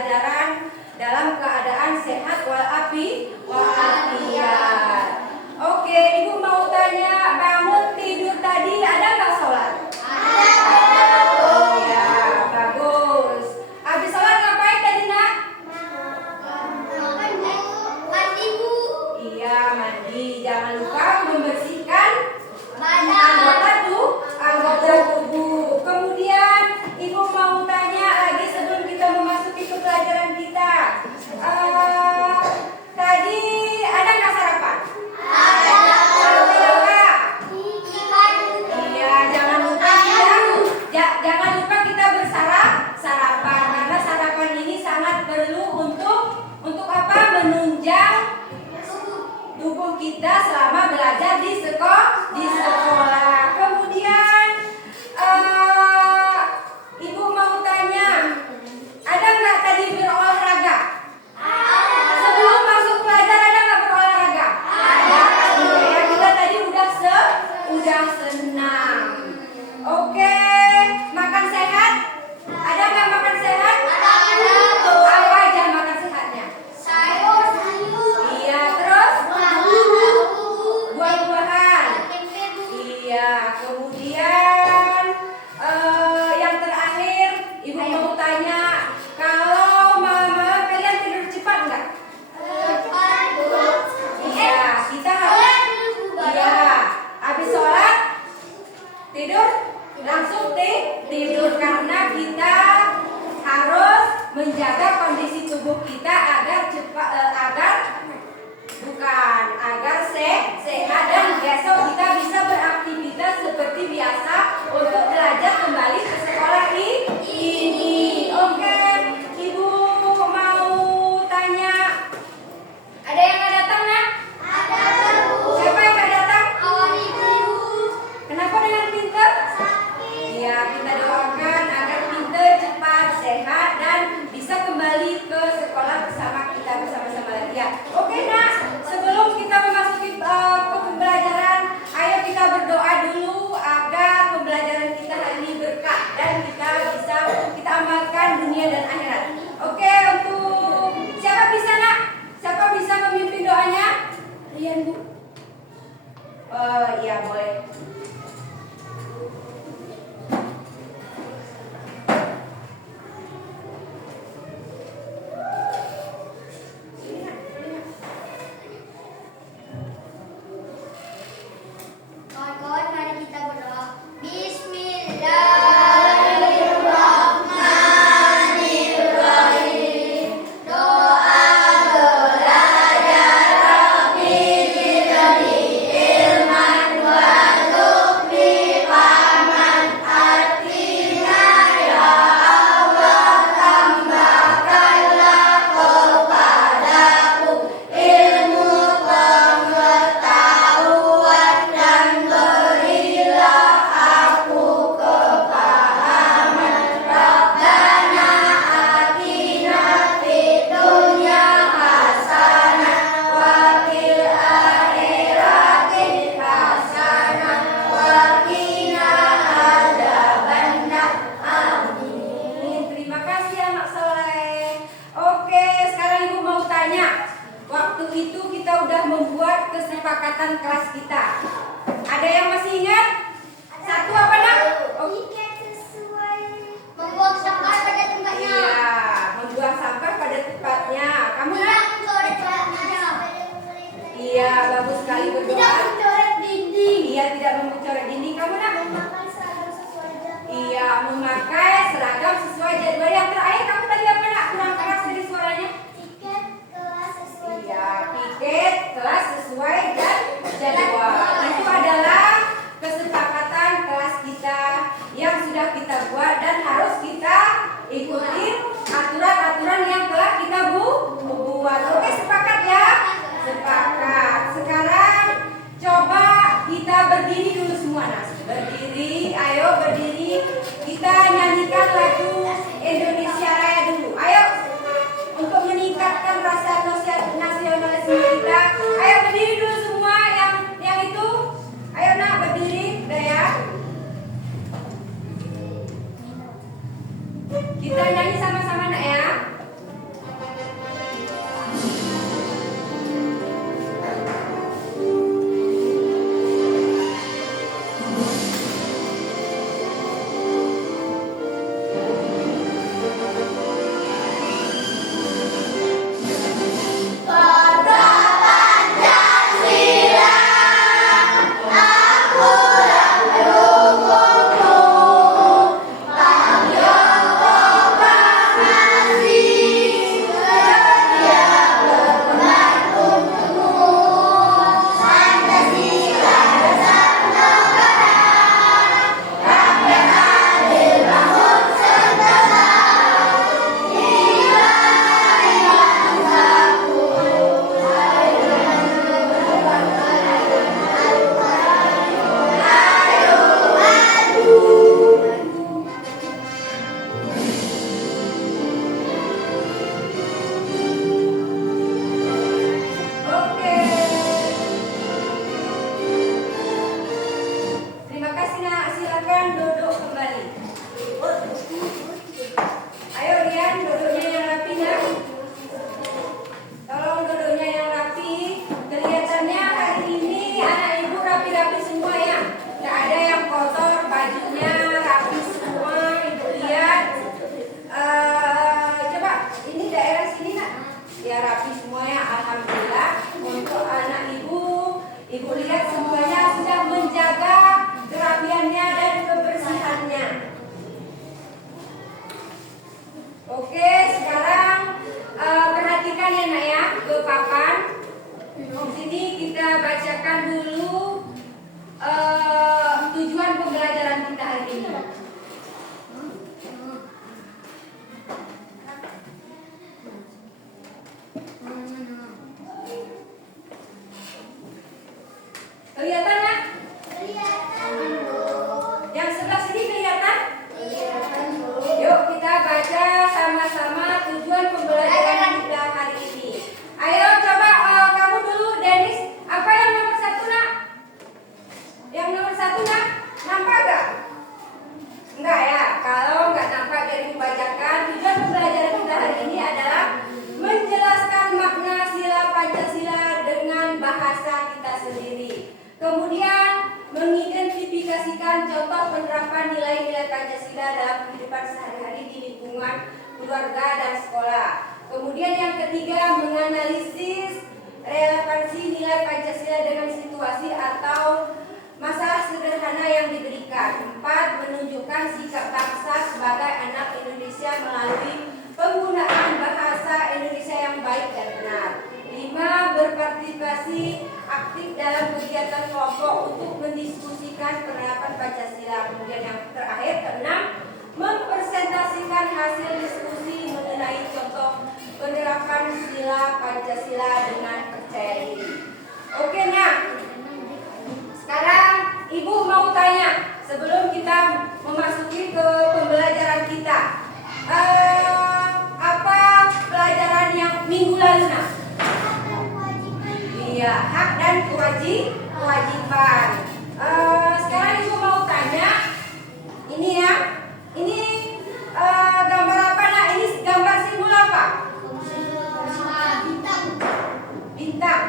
pembelajaran dalam keadaan sehat walafiat. Oke, Ibu mau tanya, bangun tidur tadi ada nggak sholat? Ada. Oh ya, bagus. Habis sholat ngapain tadi nak? Mandi Bu. Iya, mandi. Jangan lupa membersihkan anggota tubuh. Kemudian Ibu mau tanya lagi sebelum kita memasuki ke pelajaran kita. Tadi ada nggak sarapan? Ada. Kalau tidak Kak? Iya, jangan lupa kita bersarapan karena sarapan ini sangat perlu untuk apa? Menunjang tubuh kita selama belajar di sekolah. Kemudian Ibu mau tanya, ada nggak tadi berolahraga? Sebelum masuk pelajar ada nggak berolahraga? Ada. Ya, kita tadi udah senang. Oke, makan sehat? Ada nggak makan sehat? Ada. Apa aja makan sehatnya? Sayur. Iya, terus? Buah-buahan. Iya, kemudian yang terakhir Ibu mau tanya, kalau malam kalian tidur cepat nggak? Iya, kita harus. Iya, habis sholat tidur langsung tidur karena kita harus menjaga kondisi tubuh kita agar sehat dan besok kita bisa beraktivitas seperti biasa untuk belajar kembali ke sekolah ini. Oke, Ibu mau tanya, ada yang nggak datang nak? Ada. Siapa yang nggak datang? Ibu. Kenapa dengan Pinter? Sakit. Iya, kita doakan agar Pinter cepat sehat dan bisa kembali ke sekolah bersama-sama lagi ya. Oke nak, sebelum kita memasuki ke pembelajaran, ayo kita berdoa dulu agar pembelajaran kita hari ini berkah dan kita amalkan dunia dan akhirat. Oke, untuk siapa bisa nak? Siapa bisa memimpin doanya? Rian Bu. Iya boleh. Kawan-kawan, mari kita berdoa. Bismillahirrahmanirrahim. Doa belajar Rabbi zidni ilman warzuqni faman atina ya Allah, tambahkanlah kepadaku ilmu pengetahuan dan berilah aku kepahaman. Rabbana atina fid dunya hasanah wa fil akhirati hasanah wa qina adzabannar. Amin. Terima kasih anak soleh. Oke, sekarang Ibu mau tanya. Waktu itu kita udah membuat kesepakatan kelas kita. Ada yang masih ingat? Satu apa nak? Membuang sampah pada tempatnya. Iya, membuang sampah pada tempatnya. Kamu nak? Iya, bagus sekali Tidak berdoa. mencoret dinding. Iya, tidak mencoret dinding. Kamu nak? Memakai seragam sesuai jadwal. Iya, memakai seragam sesuai jadwal. Yang terakhir kamu tadi apa nak? Kurang keras dari suaranya. Tiket kelas sesuai Iya, jadwal. piket kelas sesuai jadwal. Itu adalah kesepakatan kelas kita yang sudah kita buat dan harus kita ikuti aturan-aturan yang telah kita buat. Oke, sepakat ya? Sepakat. Sekarang coba kita berdiri dulu semua Nas. Berdiri, ayo berdiri. Kita nyanyikan lagu Indonesia Raya dulu. Ayo, untuk meningkatkan rasa nasionalisme kita. Ayo berdiri dulu semua yang itu. Ayo nak berdiri, udah ya. Kita nyanyi sama-sama nak ya. Oke, sekarang perhatikan ya nak ya ke papan. Di sini kita bacakan dulu tujuan pembelajaran kita hari ini. Kelihatan nak? Kelihatan. Yang sebelah sini kelihatan? Kelihatan. Yuk kita baca sama-sama tujuan pembelajaran kita hari ini. Ayo coba kamu dulu Denis. Apa yang nomor satu nak? Yang nomor satu nak? Nampak gak? Enggak ya. Kalau nggak nampak dari membacakan, tujuan pembelajaran kita hari ini adalah menjelaskan makna sila Pancasila dengan bahasa kita sendiri. Kemudian mengidentifikasikan contoh penerapan nilai-nilai Pancasila dalam kehidupan sehari-hari di lingkungan keluarga dan sekolah. Kemudian yang ketiga, menganalisis relevansi nilai Pancasila dengan situasi atau masalah sederhana yang diberikan. 4. Menunjukkan sikap bangsa sebagai anak Indonesia melalui penggunaan bahasa Indonesia yang baik dan benar. 5. Berpartisipasi aktif dalam kegiatan kelompok untuk mendiskusikan penerapan Pancasila. Kemudian yang terakhir, ke-6, mempresentasikan hasil diskusi mengenai contoh penerapan sila Pancasila dengan percaya diri. Oke nak, sekarang ibu mau tanya sebelum kita memasuki ke pembelajaran kita. Apa pelajaran yang minggu lalu nak? Iya, hak dan kewajiban. Sekarang ibu mau tanya, ini ya, ini gambar apa nak? Ini gambar simbol apa? Bintang.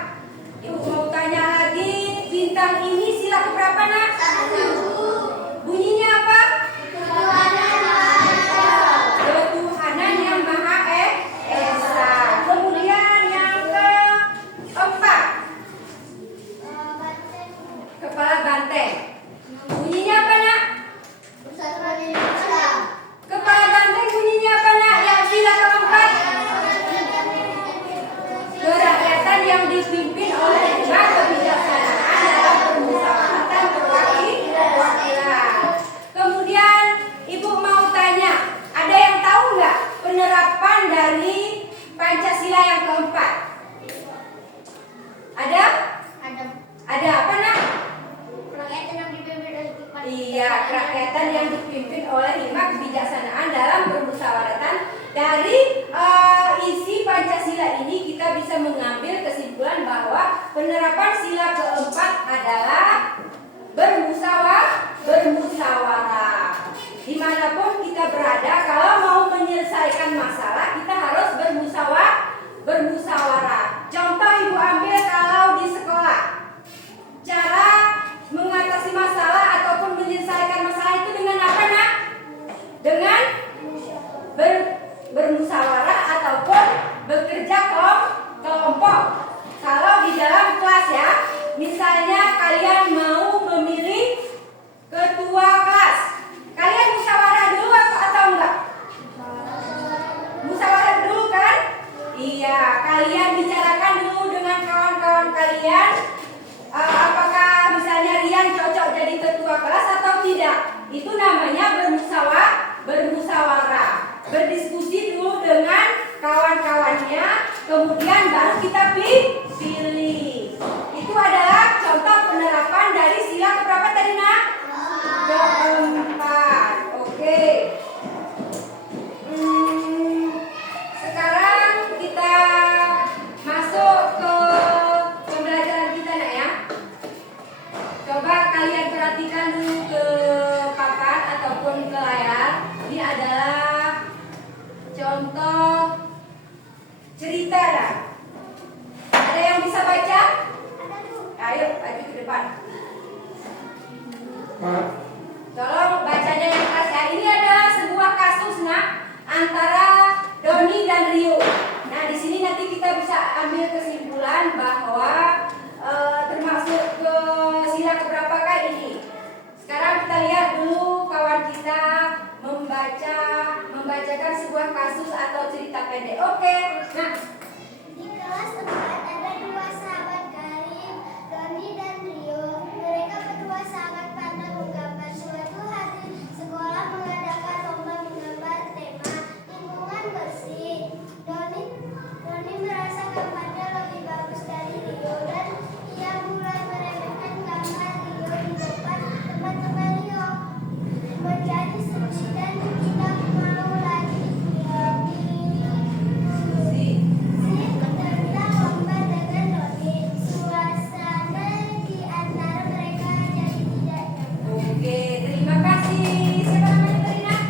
Ibu mau tanya lagi, bintang ini sila keberapa nak? Bunyinya apa? Ketuhanan yang Maha Esa. Kemudian yang keempat, kepala banteng. Bunyinya apa nak? Kepala banteng bunyinya apa nak? Yang sila keempat, kerakyatan yang dipimpin oleh lima kebijaksanaan dalam permusyawaratan perwakilan. Kemudian ibu mau tanya, ada yang tahu nggak penerapan dari Pancasila yang keempat? Ada? Ada apa nak? Iya, kerakyatan yang dipimpin oleh lima kebijaksanaan dalam permusyawaratan. Dari isi Pancasila ini kita bisa mengambil kesimpulan bahwa penerapan sila keempat adalah bermusyawarah. Dimanapun kita berada, kalau mau menyelesaikan masalah kita harus bermusyawarah. Contoh ibu ambil kalau di sekolah, cara mengatasi masalah ataupun menyelesaikan masalah itu dengan apa nak? Dengan bermusyawarah ataupun bekerja kelompok. Kalau di dalam kelas ya, misalnya kalian mau memilih ketua kelas, kalian musyawarah dulu atau enggak? Musyawarah dulu kan? Iya, kalian bicarakan dulu dengan kawan-kawan kalian. Apakah misalnya Rian cocok jadi ketua kelas atau tidak? Itu namanya bermusyawarah. Berdiskusi dulu dengan kawan-kawannya, kemudian baru kita pilih. Itu adalah contoh penerapan dari sila keberapa tadi nak? Keempat. Oke. Sekarang kita masuk ke pembelajaran kita nak ya. Coba kalian perhatikan dulu ke papan ataupun ke layar. Ini adalah contoh cerita dah. Ada yang bisa baca? Ayo maju ke depan. Tolong bacanya yang keras ya. Ini adalah sebuah kasus nak antara Doni dan Rio. Nah di sini nanti kita bisa ambil kesimpulan bahwa termasuk ke sila keberapakah ini. Sekarang kita lihat dulu kawan kita membaca membacakan sebuah kasus atau cerita pendek. Oke. Nah, Di kelas 4 ada dua sahabat karib, Doni dan Rio. Mereka berdua sangat pandai menggambar. Suatu hari sekolah mengadakan lomba menggambar tema lingkungan bersih. Doni merasa gambarnya lebih bagus dari Rio dan ia mulai meremehkan gambar Rio di depan teman-teman Rio. Menjadi sedih dan tidak mau lagi si tentang lomba dengan Doni. Suasana di antara mereka jadi tidak nyaman. Oke, terima kasih. Siapa namanya tadi, Nak?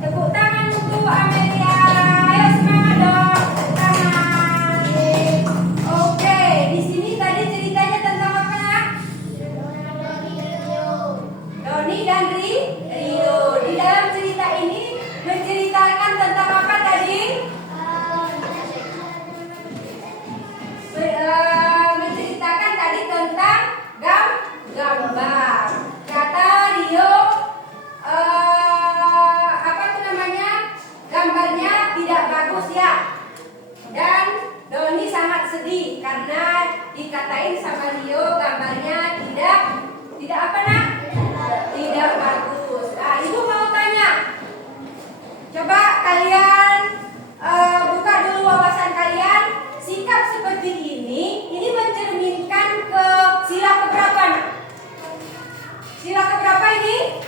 Tepuk tangan untuk Amelia. Ayo semangat dong. Tepuk tangan. Oke, di sini tadi ceritanya tentang apa, Nak? Doni dan Rio. Di dalam cerita ini menceritakan tentang apa tadi? Menceritakan tadi tentang gambar. Kata Rio, apa tuh namanya? Gambarnya tidak bagus ya. Dan Doni sangat sedih karena dikatain sama Rio gambarnya tidak apa, Nak? Tidak bagus. Nah, Ibu mau tanya. Coba kalian buka dulu wawasan kalian. Sikap seperti ini mencerminkan ke sila keberapa, Nak? Sila keberapa ini?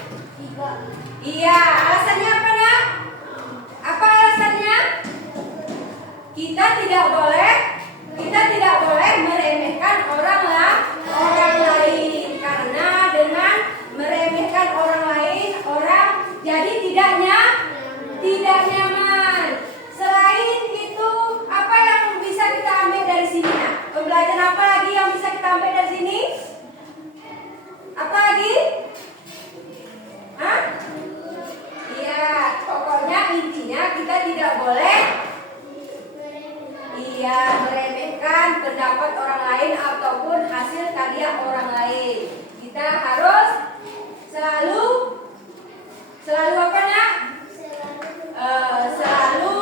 3. Iya, alasannya apa, Nak? Apa alasannya? Kita tidak boleh meremehkan orang lain, karena dengan meremehkan orang lain, orang jadi tidak nyaman. Selain itu, apa yang bisa kita ambil dari sini, Nak? Pembelajaran apa lagi yang bisa kita ambil dari sini? Apa lagi? Hah? Iya, pokoknya intinya kita tidak boleh meremehkan pendapat orang lain ataupun hasil karya orang lain. Kita harus selalu apa, Nak? Selalu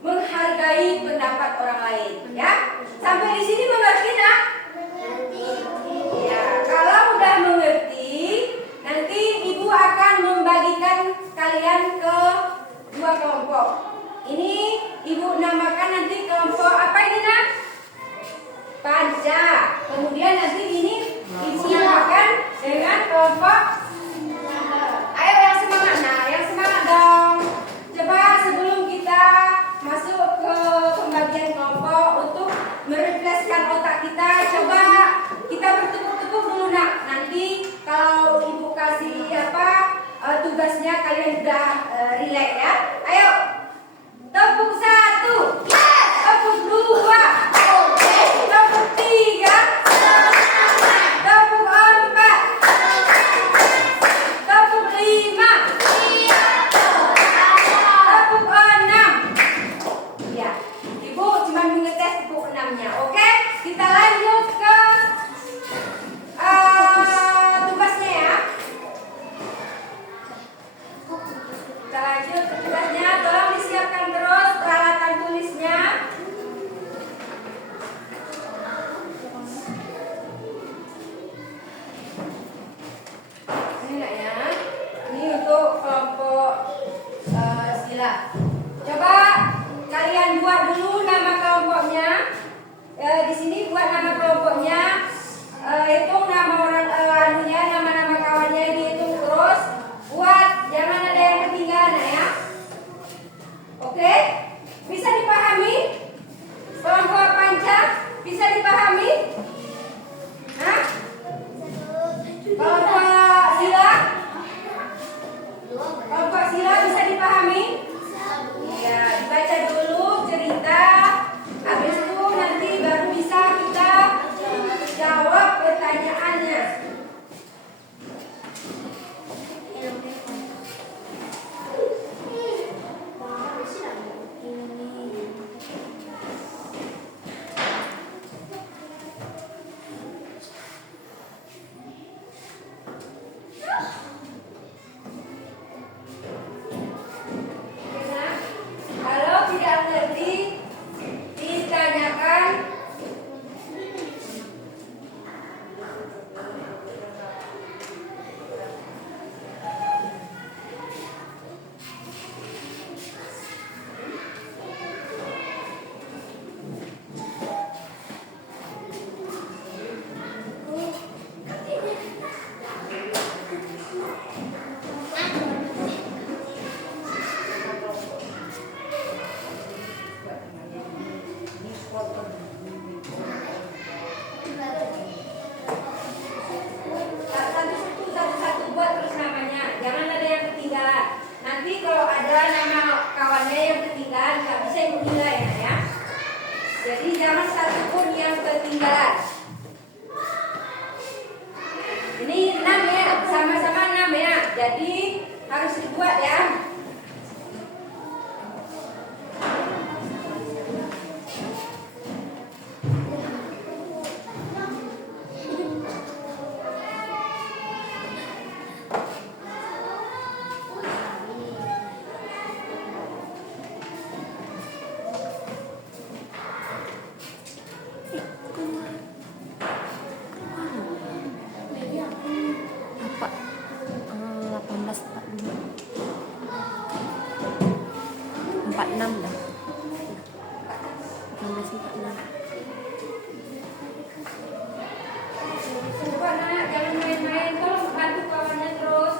menghargai pendapat orang lain, ya. Sampai di sini mengerti, Nak? Ya, kalau udah mengerti, nanti Ibu akan membagikan kalian ke 2 kelompok. Ini Ibu namakan nanti kelompok apa ini, Nak? Panca. Kemudian nanti ini Ibu namakan dengan kelompok. Ayo yang semangat, nah, yang semangat dong. Coba sebelum kita masuk ke pembagian kelompok untuk mereflekskan otak kita, coba kita bertepuk-tepuk dulu, Nak. Nanti kalau Ibu kasih tugasnya kalian udah relax ya. Ayo. Tepuk 1. Tepuk 2. Tepuk 3. Tepuk 4. Tepuk 5. Tepuk 6. Ya, Ibu cuma mengetes tepuk 6-nya. Oke, kita lanjut ke tugasnya ya. Kita lanjut ke tugasnya. Tolong disiapkan terus peralatan tulisnya. Ini enggak ya? Ini untuk kelompok sila. Coba kalian buat dulu nama kelompoknya. Di sini buat nama kelompoknya. Hitung nama orang nama kawannya dihitung terus. Buat, jangan ada yang ketinggalan ya. Oke? Bisa dipahami? Kelompok panca bisa dipahami? Hah? Kelompok sila? Kelompok sila bisa dipahami? Iya, dibaca dulu cerita. Habis itu nanti baru bisa kita jawab pertanyaannya. Sandra nama kawannya yang ketinggalan nggak bisa ibu nilai ya. Jadi jangan satupun yang ketinggalan. Ini 6 ya, sama-sama 6 ya. Jadi harus dibuat ya. Apa? 18.46 dah. 18.46. Coba nak, jangan main-main. Tolong bantu kawannya terus.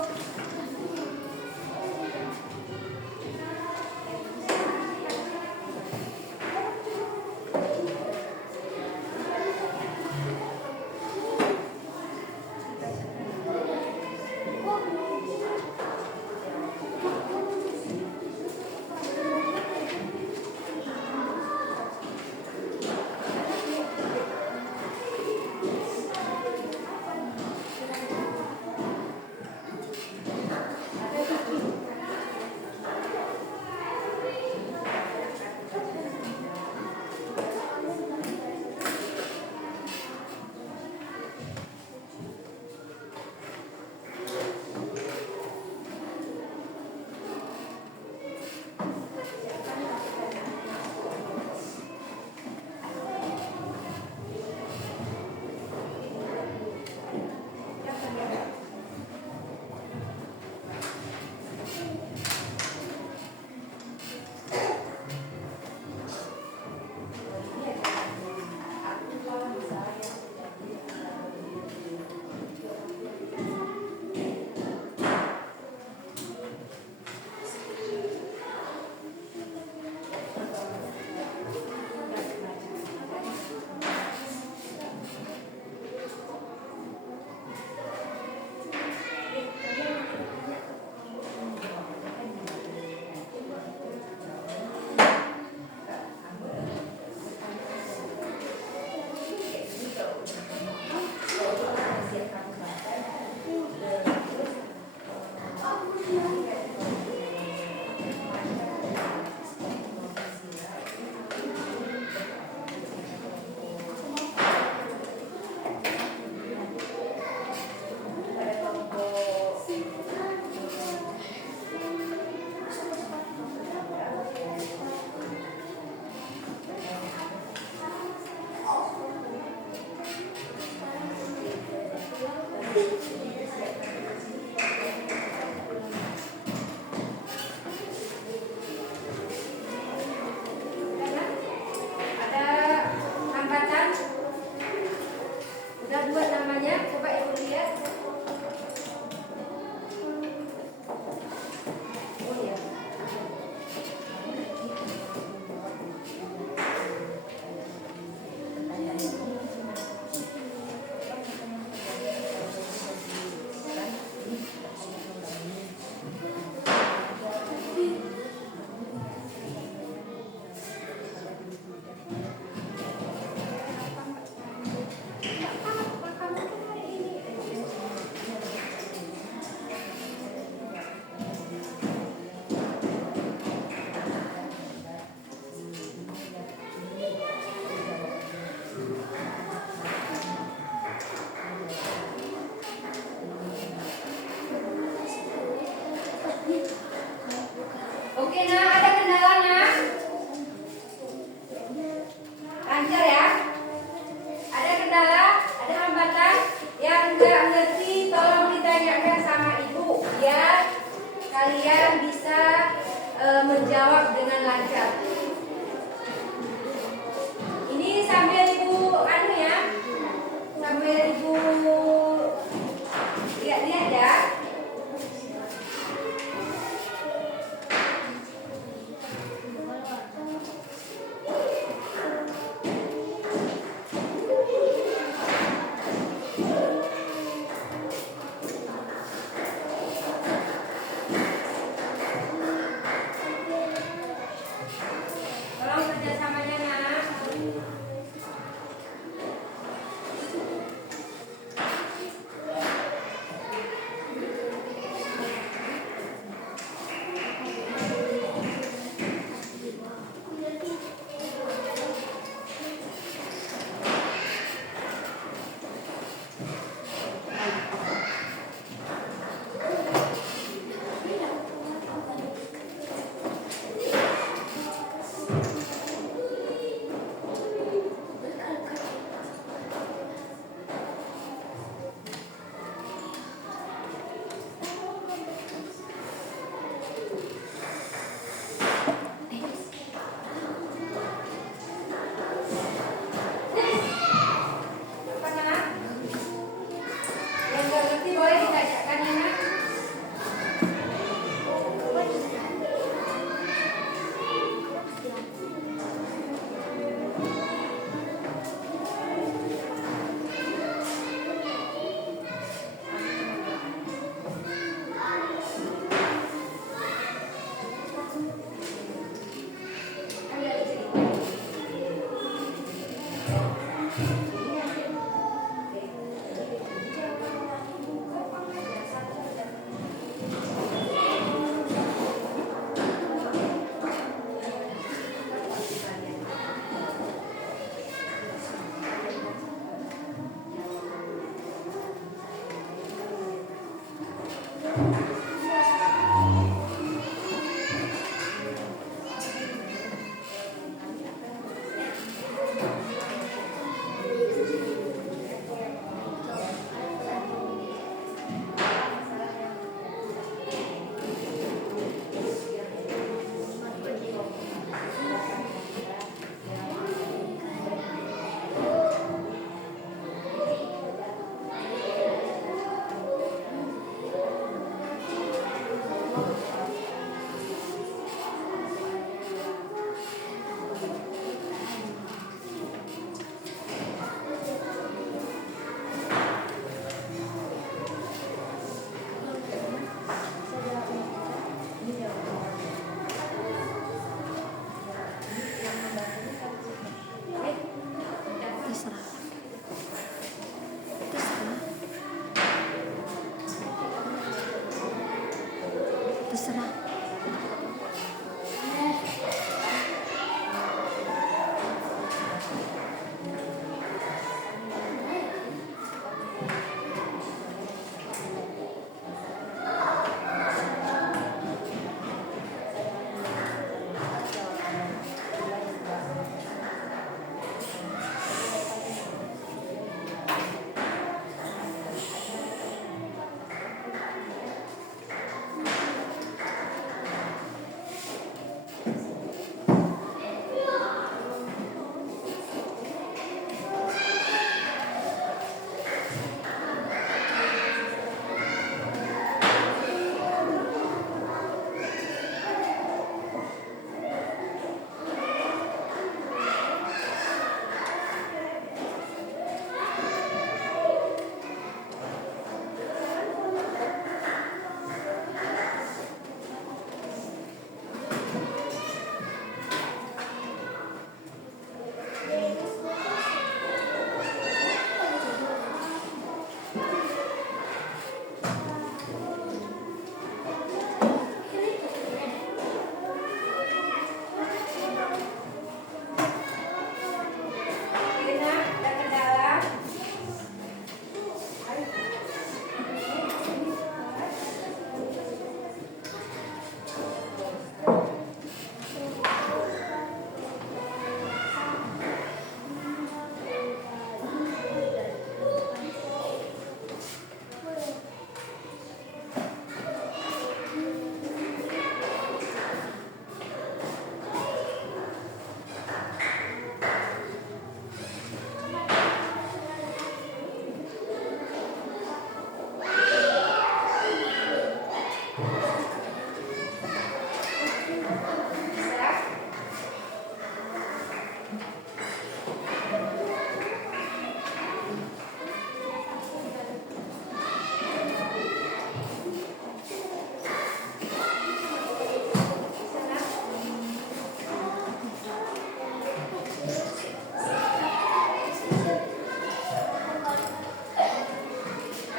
Bisa?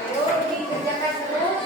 Ayo dikerjakan terus.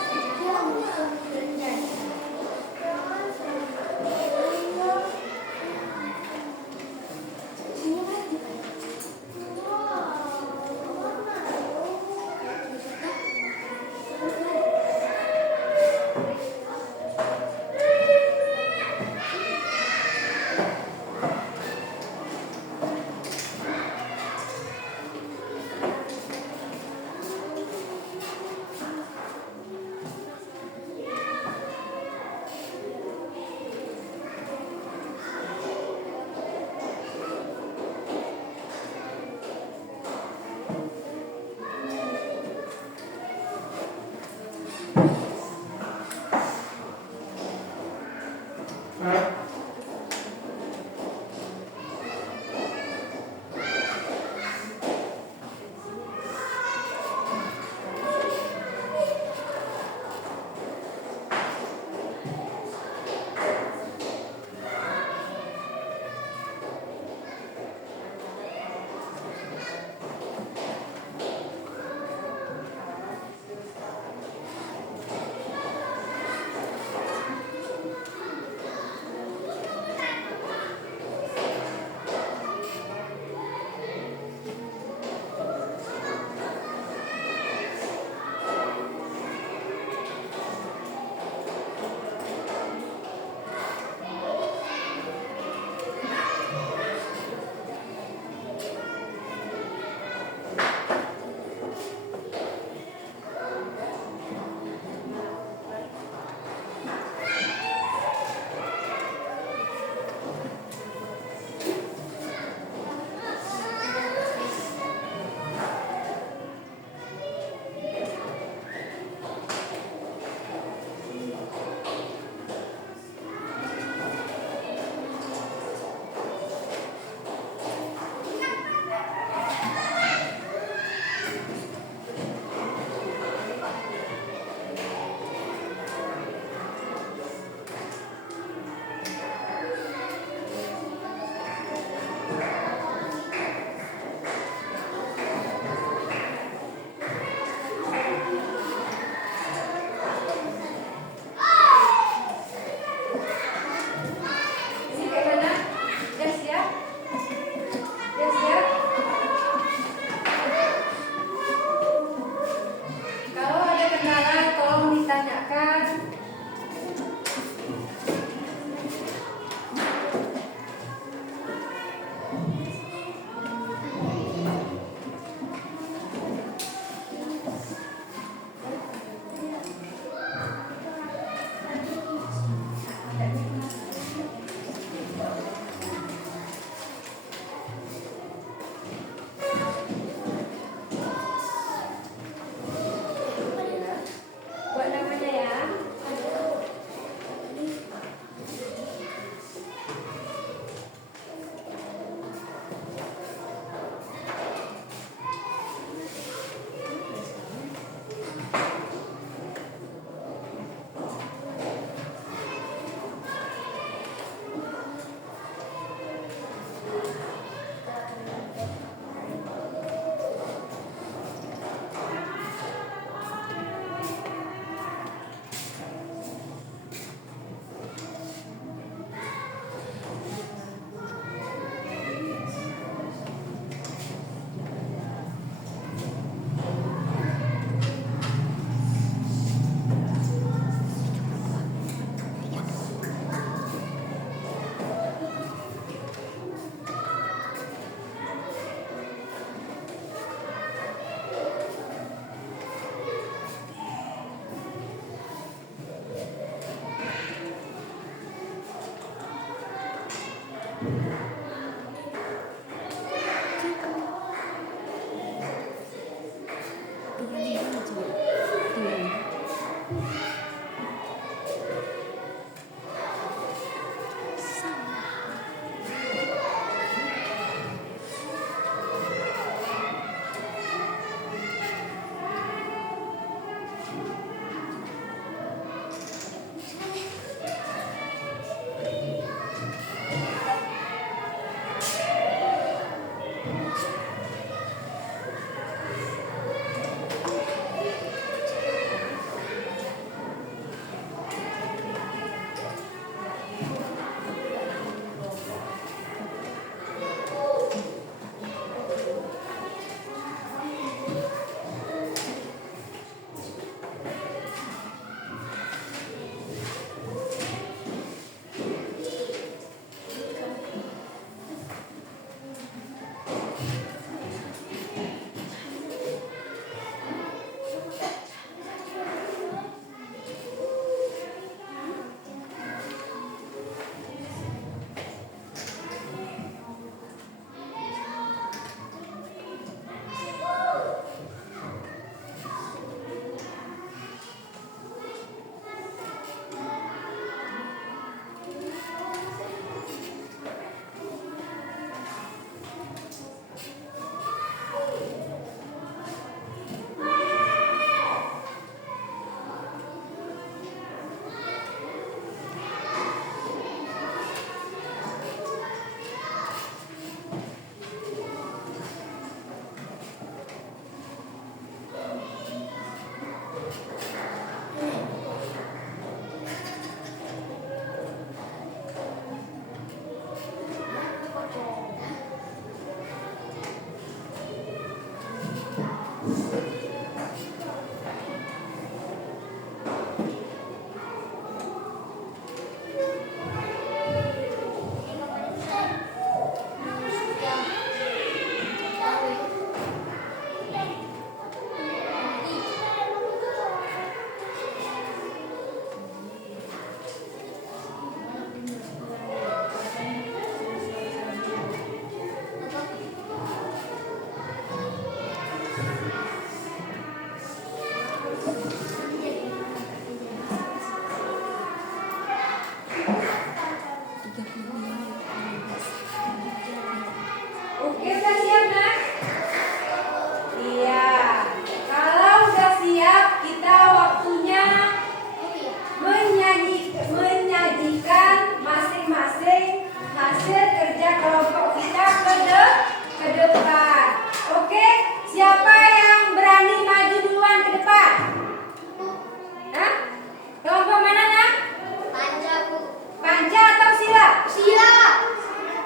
Sila.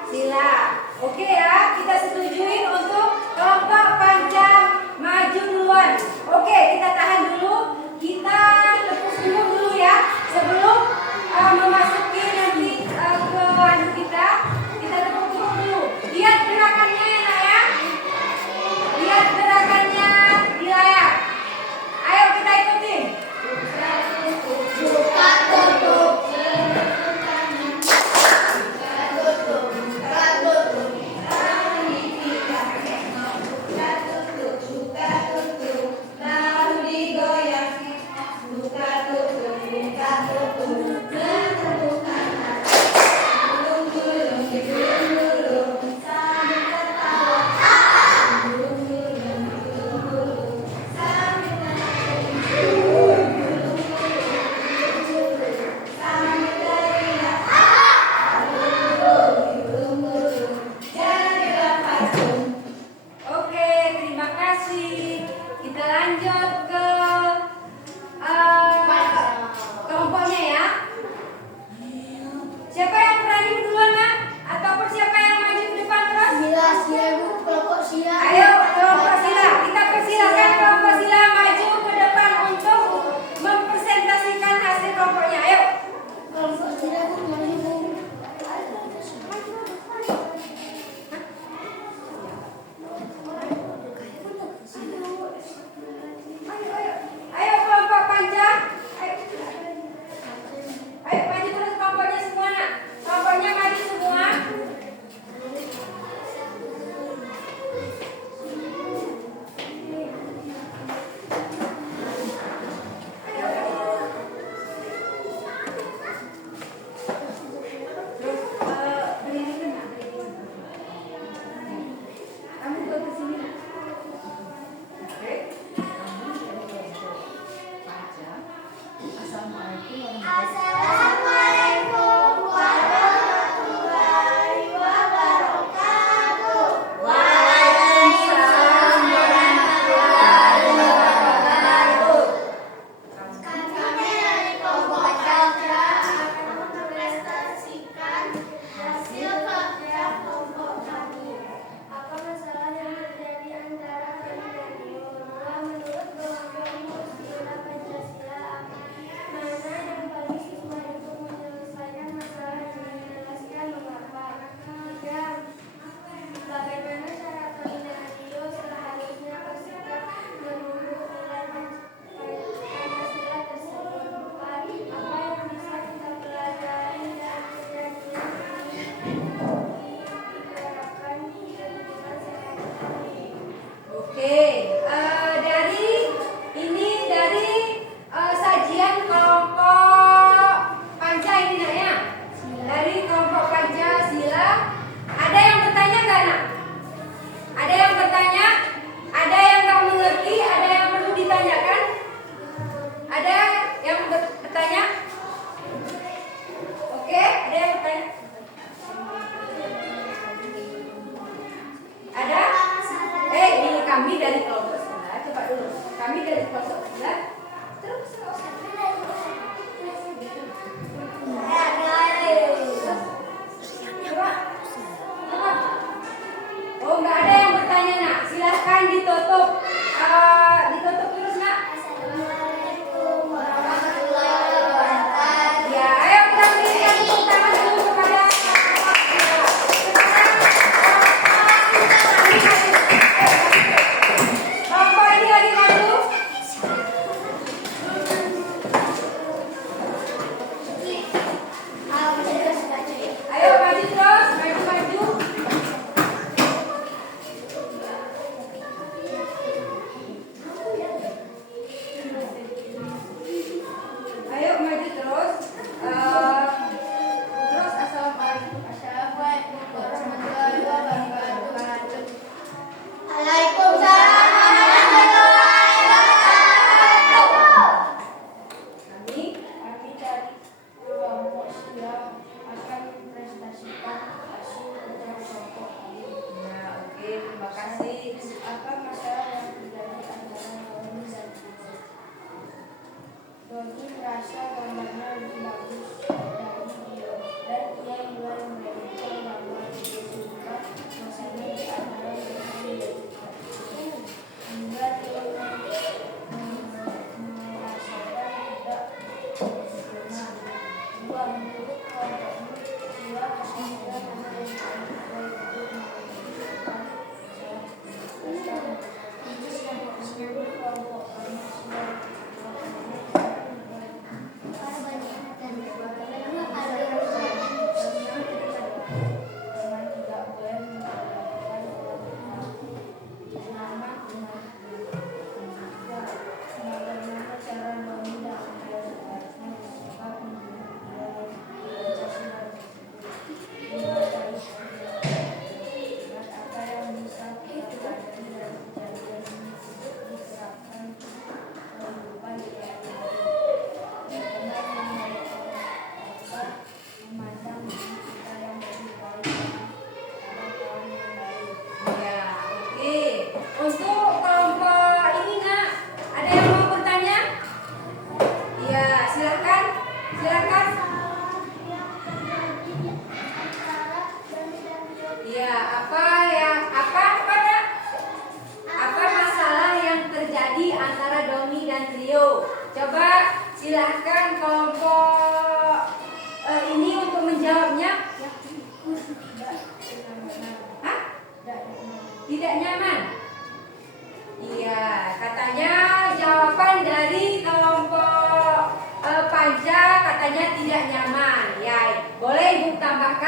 Sila. Oke ya, kita setujuin untuk kelompok panjang maju duluan. Oke, kita tahan dulu. Kita tepuk senyum dulu ya. Sebelum memasuki nanti ke anu kita tepuk dulu. Lihat gerakannya ya nak ya. Lihat gerakannya di layar. Ayo kita ikutin. Buka tutup. Lalu digoyang.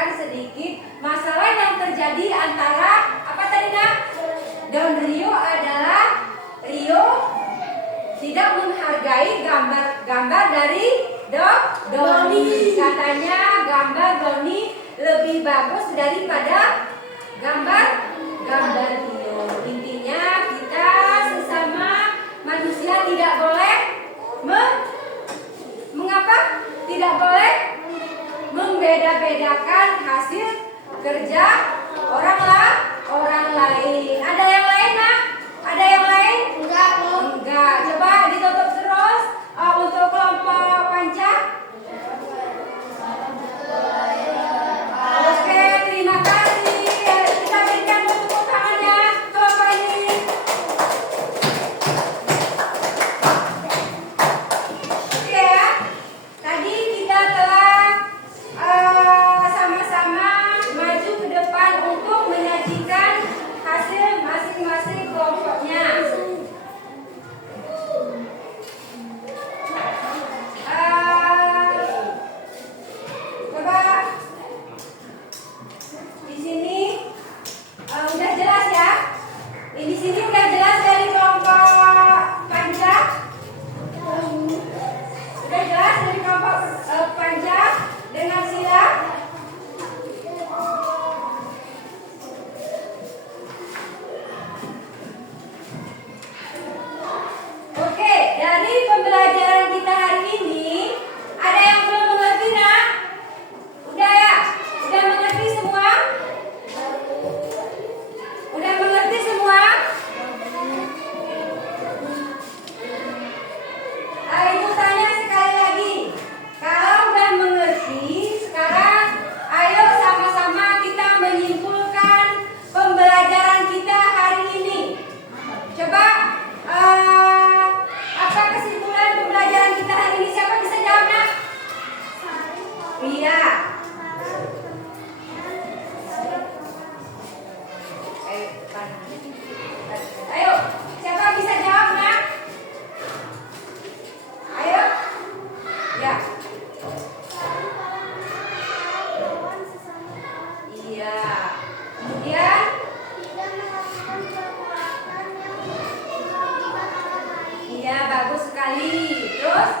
menceritakan sedikit masalah yang terjadi antara apa tadi nak? Don Rio adalah Rio tidak menghargai gambar dari Doni. Katanya gambar Doni lebih bagus daripada gambar Rio. Intinya kita sesama manusia tidak boleh mengapa? Tidak boleh membeda-bedakan hasil kerja orang lain. Ada yang lain nak? Ada yang lain? Enggak. Coba ditutup terus untuk kelompok panca. Oke, terima kasih. Kita berikan tepuk tangannya kelompok ini. Oke ya. Tadi kita telah sama-sama maju ke depan untuk menyajikan hasil masing-masing kelompoknya. Coba di sini udah jelas ya. Di sini udah jelas dari kelompok panca. Sudah jelas dari kelompok panca dengan sila. Oke, dari pembelajaran kita hari ini ada yang belum mengerti nak? Udah ya? Udah mengerti semua? Udah mengerti semua? Ibu tanya sekali lagi. Kalau udah mengerti, sekarang ayo sama-sama kita menyimpulkan pembelajaran kita hari ini. Coba apa kesimpulan pembelajaran kita hari ini? Siapa bisa jawab nak? Iya. Ayo, siapa bisa jawab nak? Ayo. Ya. Iya. Kemudian iya, bagus sekali. Terus?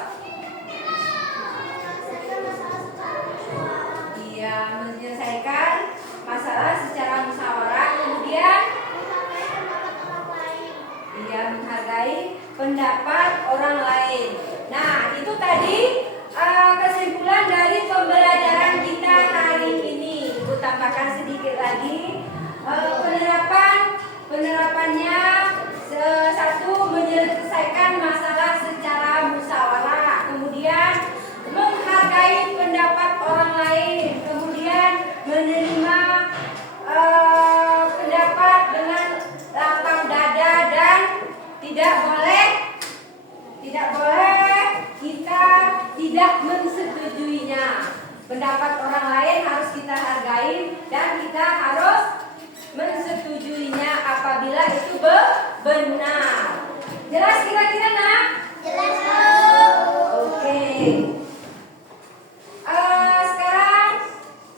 Iya, menyelesaikan masalah secara musyawarah. Kemudian iya, menghargai pendapat orang lain. Nah, itu tadi kesimpulan dari pembelajaran kita hari ini. Ibu tambahkan sedikit lagi penerapannya. Satu, menyelesaikan masalah secara musyawarah. Kemudian menghargai pendapat orang lain. Kemudian menerima pendapat dengan lapang dada dan tidak boleh kita tidak mensetujuinya. Pendapat orang lain harus kita hargai dan kita harus mensetujuinya apabila itu benar. Jelas kira-kira nak? Jelas. Oke. Sekarang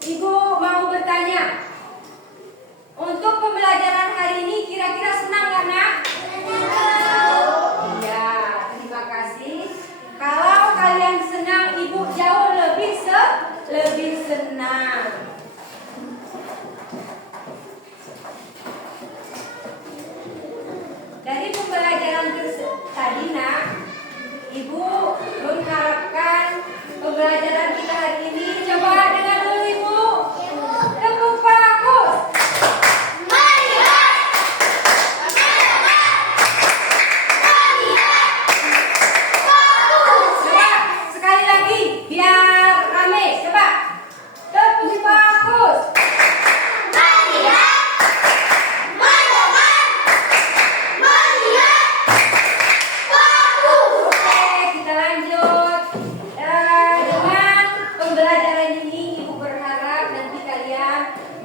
Ibu mau bertanya. Untuk pembelajaran hari ini kira-kira senang nggak nak? Iya, terima kasih. Kalau kalian senang, Ibu jauh lebih senang. Dari pembelajaran tadi nak, Ibu mengharapkan pembelajaran kita hari ini. Coba dengar dulu Ibu. Tepuk bagus. Coba sekali lagi biar rame. Coba tepuk bagus.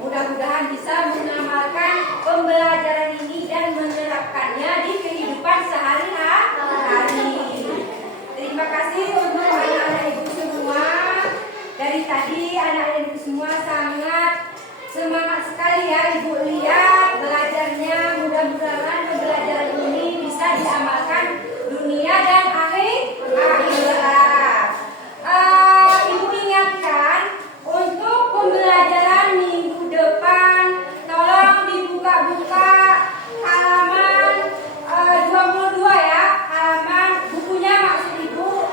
Mudah-mudahan bisa mengamalkan pembelajaran ini dan menerapkannya di kehidupan sehari-hari. Terima kasih untuk anak-anak Ibu semua. Dari tadi anak-anak Ibu semua sangat Semangat sekali ya Ibu lihat belajarnya. Mudah-mudahan pembelajaran ini bisa diamalkan dunia dan akhirat. Ibu ingatkan untuk pembelajaran minggu depan, tolong dibuka-buka halaman 22 ya, halaman bukunya maksud Ibu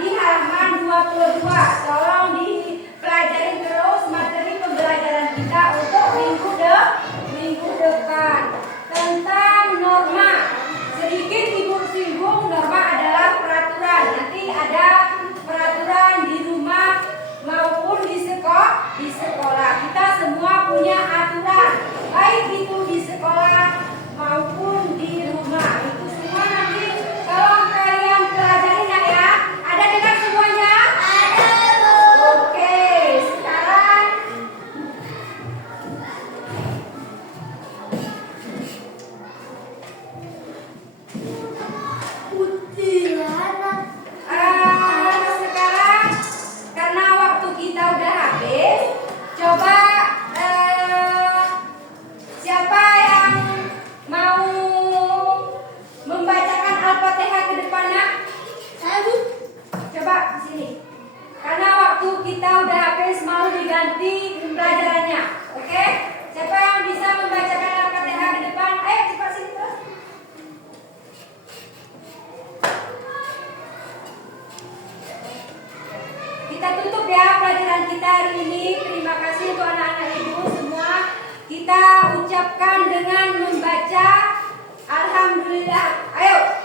di halaman 22. Tolong dipelajari terus materi pembelajaran kita untuk minggu depan tentang norma. Sedikit Ibu singgung, norma adalah peraturan. Nanti ada peraturan di rumah maupun di sekolah. Kita semua punya aturan, baik itu di sekolah maupun di rumah. Itu semua nanti kalau kalian pelajari ya. Ada dengar semuanya? Ada, Bu. Oke, sekarang sekarang karena waktu kita udah habis, coba siapa yang mau membacakan Al-Fatihah ke depannya? Coba di sini. Karena waktu kita udah habis, mau diganti pelajarannya. Oke? Siapa yang bisa membacakan Al-Fatihah ke depan? Ayo cepat sini terus. Kita tutup ya pelajaran kita hari ini. Terima kasih untuk anak-anak Ibu semua. Kita ucapkan dengan membaca Alhamdulillah. Ayo.